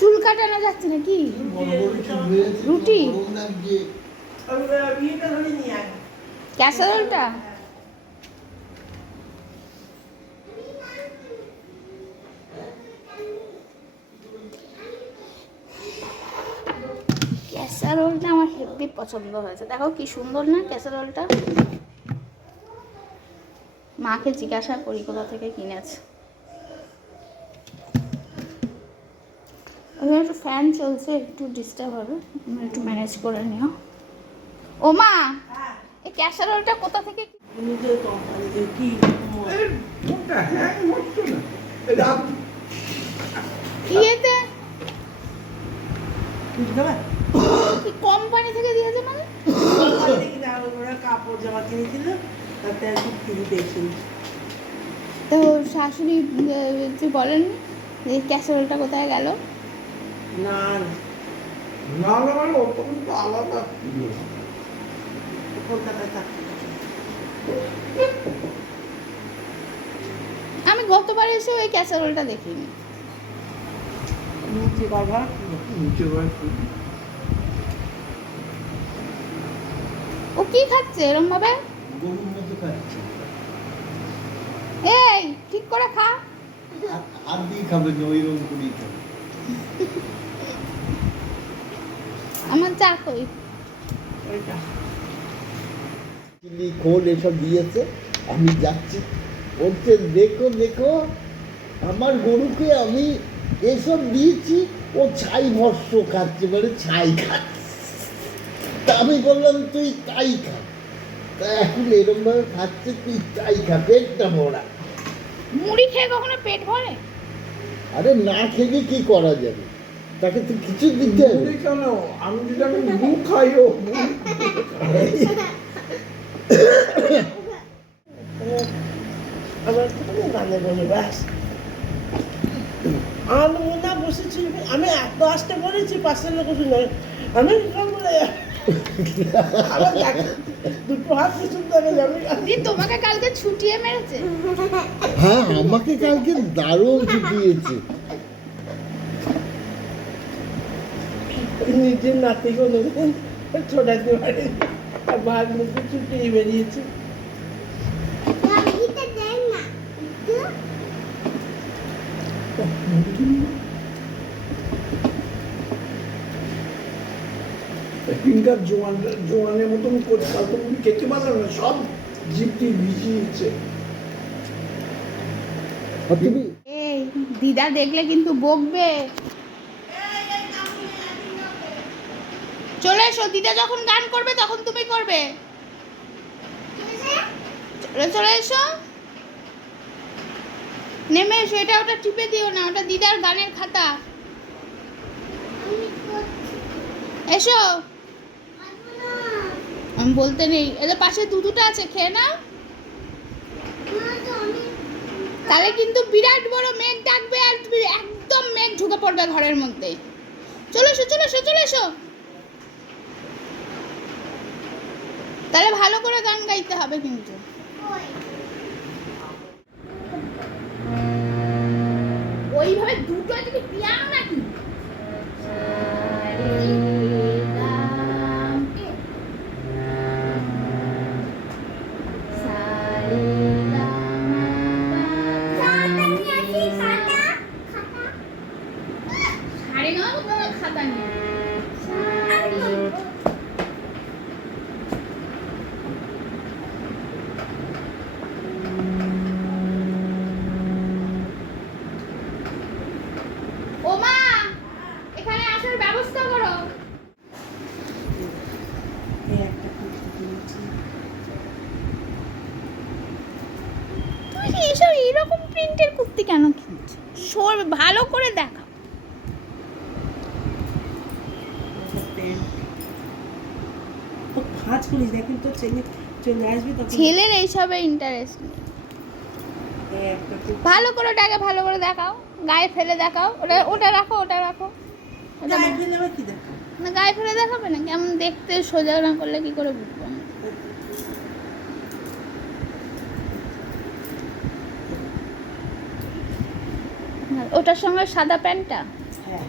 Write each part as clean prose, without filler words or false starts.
চুল কাটানো যাচ্ছে না কি? রুটি ক্যাসারোলটা ক্যাসারোলটা আমার হেভি পছন্দ হয়েছে। দেখো কি সুন্দর না ক্যাসারোলটা। মাকে জিজ্ঞাসা করি কোথা থেকে কিনেছে। ওখানে একটু ফ্যান চলছে, একটু ডিস্টার্ব হবে, একটু ম্যানেজ করে নিও। ও মা, এই ক্যাসারোলটা কোথা থেকে কিয়েতে কি কোম্পানি থেকে দিয়েছে? মানে কাপড় জামা কিনেছিল তাতে আর কি কিনতেছি। তো শাশুড়ি বলেন যে ক্যাসারোলটা কোথায় গেল? না না না মানে অত্যন্ত আলাদা কলকাতায় থাকতে। আমি গতবার এসে ওই ক্যাসারোলটা দেখিনি। নিচে বাবা নিচে ও কি খাচ্ছে এরম ভাবে? গরুর মতো খাচ্ছে। এই ঠিক করে খা। আর দিয়ে খাবে না, ওই রকম করেই খাবে। আমার চা কই? ওইটা চিনি খোল এসব দিয়েছে। আমি যাচ্ছি, বলছে দেখো দেখো আমার গরুকে আমি এসব দিয়েছি, ও ছাই ভস্য খাচ্ছে, মানে ছাই খাচ্ছে। তা আমি বললাম তুই তাই খা। তা এখন এরকম ভাবে খাচ্ছে, তুই তাই খা, পেটটা ভরা। মুড়ি খেয়ে কখনো পেট ভরে? আরে না খেলে কি করা যাবে, তাকে তো কিছু দিতে হবে। কেন আমি যদি আমি মুখ খাইও আমার কোনো গানে বলে ব্যাস আমি না বসেছি। আমি এত আসতে বলেছি পাশের লোক শুনে আমি বলে আমার দুটো হাত পিছন ধরে যাবে। তোমাকে কালকে ছুটিয়ে মেরেছে? হ্যাঁ আমাকে কালকে দারুণ ছুটিয়েছে। নিজের নাতি কোনোদিন ছোটাতে পারে, আর ভাগ মুখে ছুটিয়ে বেরিয়েছে। ফিঙ্গার জোয়ানের মতন করে তারপর তুমি খেতে পারলো না, সব জিপটি ভিজিয়েছে। তুমি এই দিদা দেখলে কিন্তু বকবে। চলে এসো, দিদা যখন গান করবে তখন তুমি করবে। চলে এসো, নেমে এসো। এটা ওটা টিপে দিও না, ওটা দিদার গানের খাতা। এসো, আমি বলতে নেই। এদের পাশে দুধুটা আছে, খেয়ে নাও। তাহলে কিন্তু বিরাট বড় মেঘ ডাকবে, আর একদম মেঘ ঢুকে পড়বে ঘরের মধ্যে। চলে এসো চলে এসো চলে এসো। তাহলে ভালো করে গান গাইতে হবে কিন্তু। ওইভাবে দুটো যদি পিয়ানো নাকি সাড়ে নয় মতো খাতা নিয়ে ও মা, এখানে আসার ব্যবস্থা করো। এই একটা কুর্তি কিনেছি। তুমি এইসব এইরকম প্রিন্টের কুর্তি কেন কিনছো? ভালো করে দেখা। কাজ করিস দেখেন তো ছেলে চলে আসবি তখন। ছেলের এইসবে ইন্টারেস্ট নেই। ভালো করে ওটাকে ভালো করে দেখাও, গায়ে ফেলে দেখাও। ওটা ওটা রাখো, ওটা রাখো। ওটা কি দেখা না, গায়ে ফেলে দেখাবে না? কেমন দেখতে, সোজা না করলে কি করে বুঝবো আমি? ওটার সঙ্গে সাদা প্যান্টটা, হ্যাঁ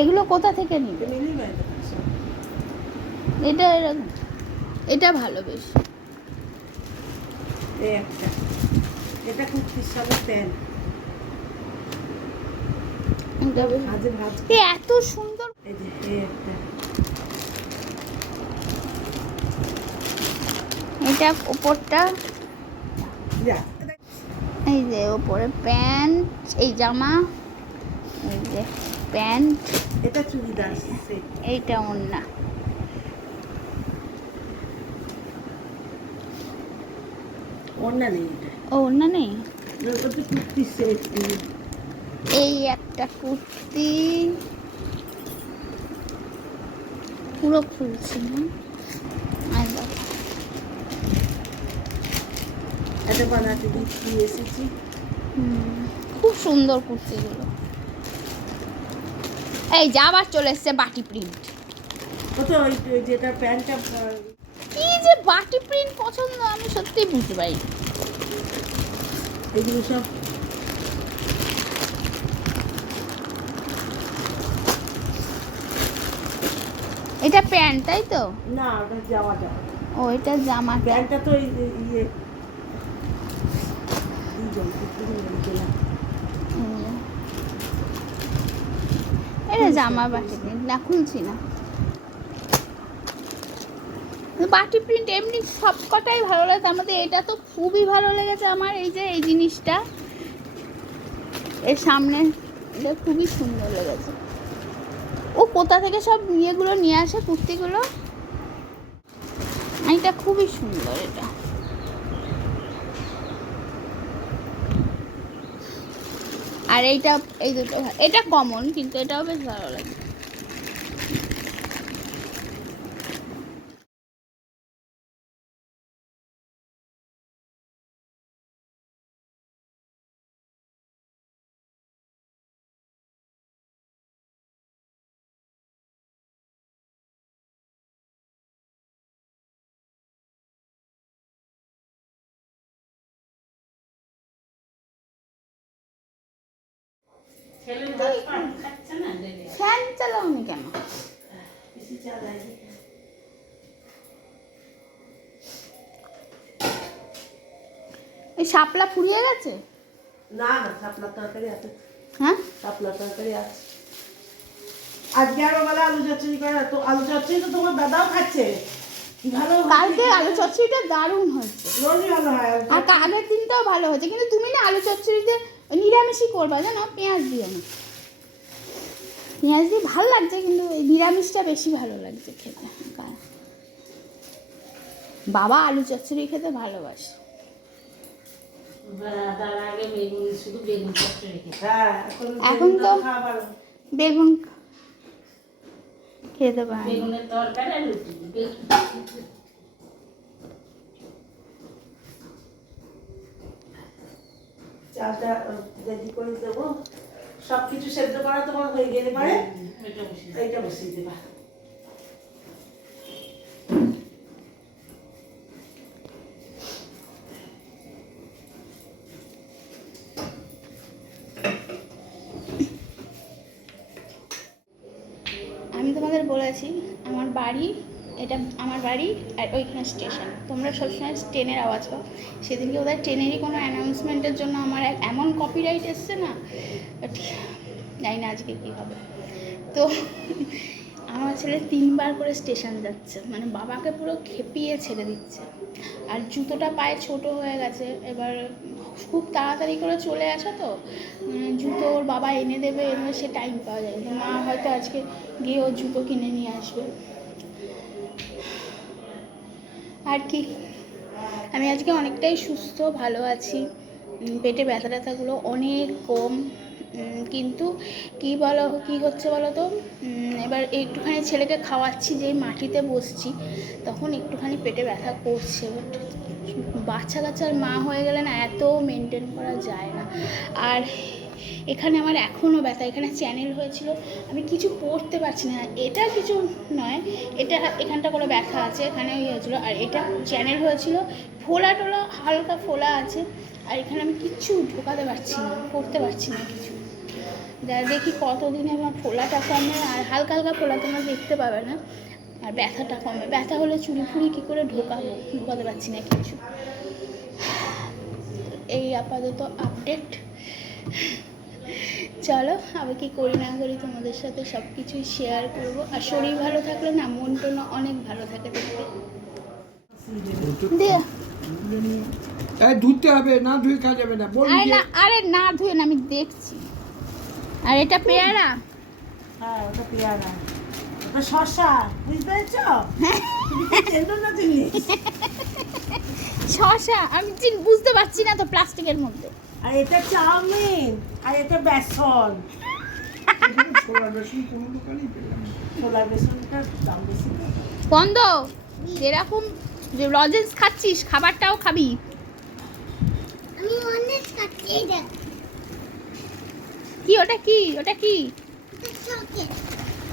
এগুলো কোথা থেকে নিবে? মিলি বাইরে সব। এটা এরকম, এটা ভালো বেশ। এই একটা, এটা কুর্তির সাথে প্যান্ট, এটা বেশ। ভাজে ভাজ। এ এত সুন্দর। এই যে এই একটা, এটা উপরটা, যা এই যে উপরে প্যান্ট, এই জামা, এই যে প্যান্ট, এটা চুড়িদার সেট। এইটা ওড়না। ওড়না নেই এটা, ও ওড়না নেই। ওটা কুর্তির সেট। এই একটা কুর্তি পুরো খুলছি না, আর দেখো। এটা বানাতে দিয়ে এসেছি। খুব সুন্দর কুর্তিগুলো। এই যে আবার চলে এসছে বাটি প্রিন্ট। কত ওই যেটা প্যান্টটা কি যে বাটি প্রিন্ট পছন্দ আমি সত্যিই বুঝতে পারি। এগুলো সব এটা প্যান্ট তাই তো? না, ওটা যাওয়া যাওয়া। ও এটা জামা। প্যান্টটা তো ইয়ে দুজন গেলাম। এটা জামা বাটি প্রিন্ট না, খুলছি না। বাটি প্রিন্ট এমনি সব কটাই ভালো লাগে, তার মধ্যে এটা তো খুবই ভালো লেগেছে আমার। এই যে এই জিনিসটা এর সামনে, এটা খুবই সুন্দর লেগেছে। ও কোথা থেকে সব ইয়েগুলো নিয়ে আসে কুর্তিগুলো, এটা খুবই সুন্দর। এটা আর এইটা, এই দুটো এটা কমন, কিন্তু এটাও বেশ ভালো লাগে। ফ্যান চালাওনি কেন? এই শাপলা ফুরিয়ে গেছে? না না, শাপলা তরকারি আছে। হ্যাঁ, শাপলা তরকারি আছে। আজকে আরো বেলা আলু চচ্চড়ি করে, তো আলু চচ্চড়ি তো তোমার দাদাও খাচ্ছে। কি ভালো কালকে আলু চচ্চড়িটা দারুণ হয়েছে, রোজই ভালো হয়। আর আগের দিনটাও ভালো হয়েছে। কিন্তু তুমি না আলু চচ্চড়িতে নিরামিষই করবা জানো, পেঁয়াজ দিয়ে না। পেঁয়াজ দিয়ে ভালো লাগছে, কিন্তু এই নিরামিষটা বেশি ভালো লাগছে খেতে। বাবা আলু চচ্চড়ি খেতে ভালোবাসে। হ্যাঁ, এখন তো খাবার বেগুন খেতে পারে না। বেগুনের তরকারি আর রুটি। চালটা রেডি করে দেবো। সব কিছু সেদ্ধ করা তোমার হয়ে গেলে পরে এটা বসিয়ে এইটা বসিয়ে দেবা। আমি তোমাদের বলেছি আমার বাড়ি, এটা আমার বাড়ি, আর ওইখানে স্টেশন। তোমরা সবসময় ট্রেনের আওয়াজ পাও। সেদিনকে ওদের ট্রেনেরই কোনো অ্যানাউন্সমেন্টের জন্য আমার এমন কপিরাইট এসছে না, বাট জানি না আজকে কী হবে। তো আমার ছেলে 3বার করে স্টেশন যাচ্ছে, মানে বাবাকে পুরো খেপিয়ে ছেড়ে দিচ্ছে। আর জুতোটা পায়ে ছোট হয়ে গেছে, এবার খুব তাড়াতাড়ি করে চলে আসে তো, জুতো ওর বাবা এনে দেবে, এনে সে টাইম পাওয়া যায় না। মা হয়তো আজকে গিয়ে ওর জুতো কিনে নিয়ে আসবে। আর কি, আমি আজকে অনেকটাই সুস্থ, ভালো আছি। পেটে ব্যথা ট্যাথাগুলো অনেক কম। কিন্তু কী হচ্ছে বলো তো, এবার একটুখানি ছেলেকে খাওয়াচ্ছি, যেই মাটিতে বসছি তখন একটুখানি পেটে ব্যথা করছে। বাচ্চা কাচ্চার মা হয়ে গেলে না এত মেনটেন করা যায় না। আর এখানে আমার এখনও ব্যথা, এখানে চ্যানেল হয়েছিল, আমি কিছু পড়তে পারছি না। এটা কিছু নয়, এটা এখানটা করে ব্যথা আছে, এখানে হয়েছিলো। আর এটা চ্যানেল হয়েছিল, ফোলা টোলা হালকা ফোলা আছে। আর এখানে আমি কিচ্ছু ঢোকাতে পারছি না, করতে পারছি না কিছু। দেখি কতদিনে আমার ফোলাটা কমে, আর হালকা হালকা ফোলা তোমরা দেখতে পাবে না, আর ব্যথাটা কমে। ব্যথা হলে চুড়ি ফুড়ি কী করে ঢোকাতে পারছি না কিছু। এই আপাতত আপডেট। চলো আমি কি করি না করি তোমাদের সাথে সব কিছুই শেয়ার করবো। আর শরীর ভালো থাকলে না মন টনও অনেক ভালো থাকে দেখতে। দিয়ে ধুতে হবে, না ধুয়ে খাওয়া যাবে না বলবি যে আরে না ধুয়ে না, আমি দেখছি। আর এটা পেয়ারা, হ্যাঁ ওটা পেয়ারা, ওটা শসা, বুঝতে পেরেছো? চেনো না জিনিস। শসা আমি বুঝতে পারছি না তো প্লাস্টিকের মধ্যে। আর এটা চাউমিন, আর এটা বেসন। ছোলার বেসন কোনো দোকানেই পেলাম না। ছোলা বেসনটার দাম বেশি না। বন্ধ, যেরকম যে লজেন্স খাচ্ছিস খাবারটাও খাবি। আমি অনেক খাচ্ছি, এই দেখ কি ওটা, কি ওটা, কি এটা চকলেট,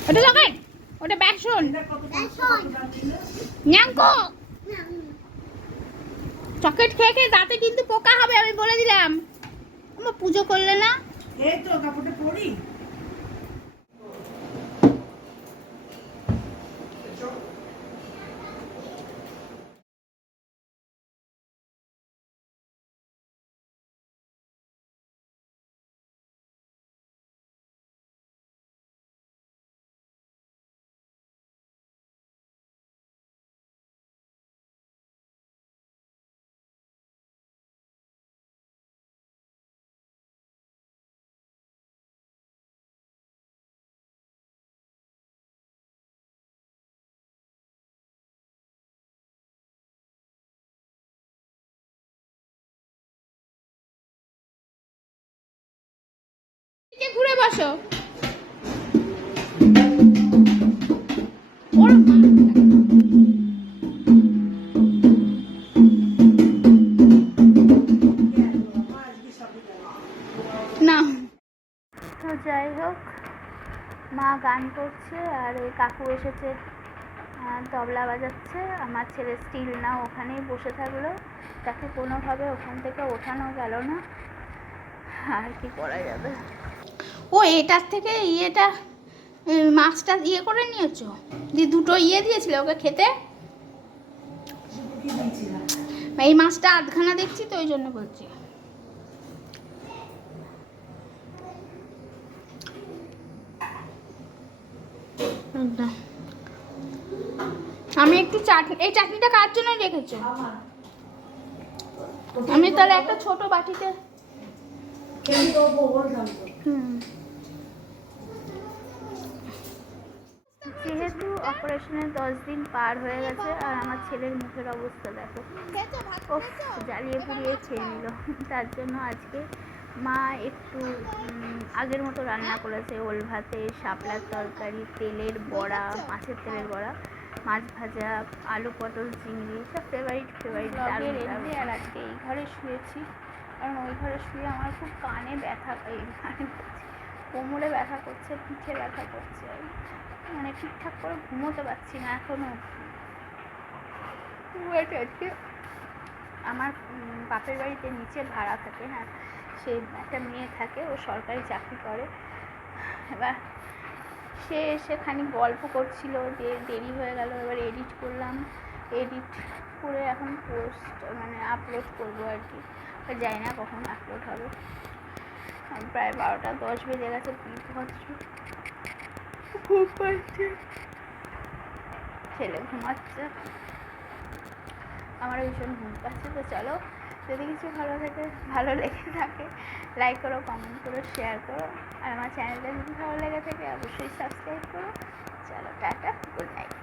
ওটা লগাই, ওটা বেসন। বেসন ন্যাংকো না চকলেট খেয়ে খেয়ে দাঁতে কিন্তু পোকা হবে, আমি বলে দিলাম। আমার পুজো করলে না? এই তো কাপড়টা পরি। এদিকে ঘুরে বসো। ওর না। তো যাই হোক, মা গান করছে আর ওই কাকু এসেছে তবলা বাজাচ্ছে। আমার ছেলে স্টিল না ওখানেই বসে থাকলো, তাকে কোনোভাবে ওখান থেকে ওঠানো গেল না। আর কি করা যাবে। ও এটার থেকে ইয়েটা মাছটা ইয়ে করে নিয়েছো, দিয়ে দুটো ইয়ে দিয়েছিলে ওকে খেতে। এই মাছটা আধখানা দেখছি তো ওই জন্য বলছি। আমি একটু চাটনি, এই চাটনিটা কার জন্য রেখেছো? আমি তাহলে একটা ছোট বাটিতে। যেহেতু অপারেশনের 10 দিন পার হয়ে গেছে, আর আমার ছেলের মুখের অবস্থা দেখো, জ্বালিয়ে পুড়িয়ে খেয়ে নিল। তার জন্য আজকে মা একটু আগের মতো রান্না করেছে। ওল ভাতে, শাপলার তরকারি, তেলের বড়া, মাছের তেলের বড়া, মাছ ভাজা, আলু পটল চিংড়ি, সব ফেভারিট। আর আজকে এই ঘরে শুয়েছি, কারণ ওই ঘরে শুয়ে আমার খুব কানে ব্যথা, কোমরে ব্যথা করছে, পিঠে ব্যথা করছে, মানে ঠিকঠাক করে ঘুমোতে পারছি না এখনও। আজকে আমার বাপের বাড়িতে নিচে ভাড়া থাকে, হ্যাঁ, সে একটা মেয়ে থাকে, ও সরকারি চাকরি করে। এবার সে এসে খানিক গল্প করছিল যে দেরি হয়ে গেল, এবার এডিট করলাম, এডিট করে এখন পোস্ট মানে আপলোড করবো আর কি। জানি না কখন আপলোড হবে। প্রায় 12টা 10 বেজে গেছে, ঘুম পাচ্ছে, ছেলে ঘুমাচ্ছে, আমারও ভীষণ ঘুম পাচ্ছে। তো চলো, যদি কিছু ভালো লেগে থাকে লাইক করো, কমেন্ট করো, শেয়ার করো, আর আমার চ্যানেলটা যদি ভালো লেগে থাকে অবশ্যই সাবস্ক্রাইব করো। চলো টাটা, গুড নাইট।